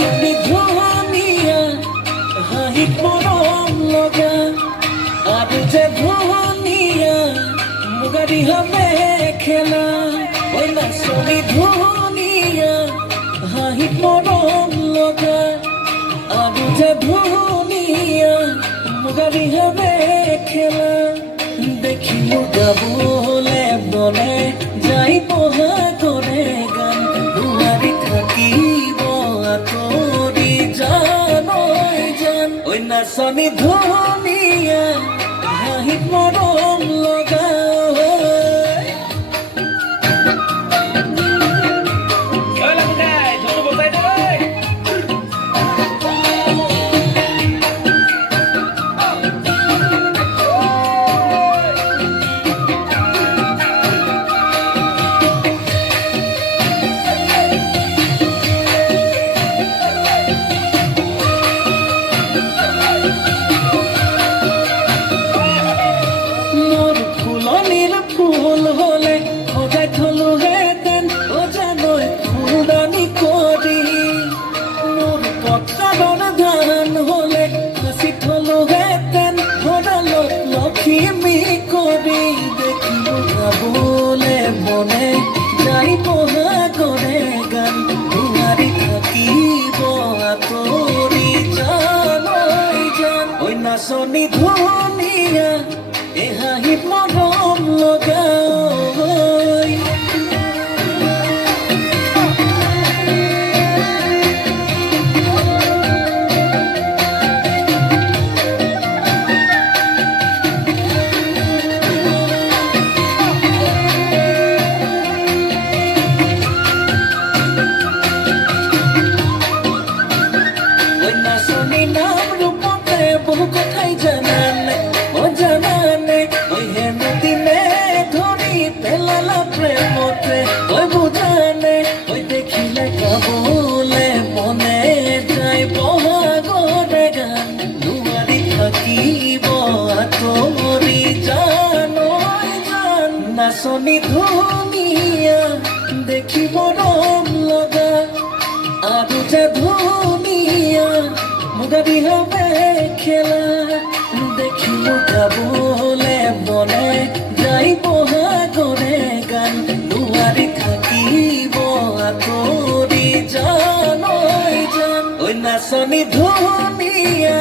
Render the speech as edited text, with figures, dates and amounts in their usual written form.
নাচনি ধুনীয়া হাঁহিত মৰম লগা আৰু যে ধুনীয়া মুগাৰী হবে খেলা ঐ নাচনি ধুনীয়া হাঁহিত মৰম লগা আৰু যে ধুনীয়া মুগাৰী হবে খেলা দেখিলো গাবলে বনে যাই পহা কৰে গান দুৱাৰি থাকিব আঁতৰি জান ঐ নাচনি ধুনীয়া হাঁহিত মৰম লগা ফুল হলে সজাই থলোহেঁতেন অজানৈ ফুলদানি কৰি মোৰ পথাৰৰ ধান হলে সাঁচি থলোহেঁতেন ভঁৰালত লখিমী কৰি দেখিলো গাবলে মনে যাই পহা কৰে গান দুৱাৰি থাকিব আঁতৰি জান ঐ নাচনি ধুনীয়া এই হাঁহিত মৰম লগা নাচনি নাম ৰূপতে বহু কথাই জানানে জানানে ঐ হেনো দিনে ধৰি পেলালা প্ৰেমতে ঐ বুজানে ঐ দেখিলে গাবলে মনে যাই বহাগৰে গান দুৱাৰি থাকিব আঁতৰি জান জান নাচনি ধুনীয়া দেখি মৰম লগা আৰু যে ধুনীয়া মুগাৰী হবে খেলা দেখিলো গাবলে মনে যাই পহা কৰে গান দুৱাৰি থাকিব আঁতৰি জান ঐ নাচনি ধুনীয়া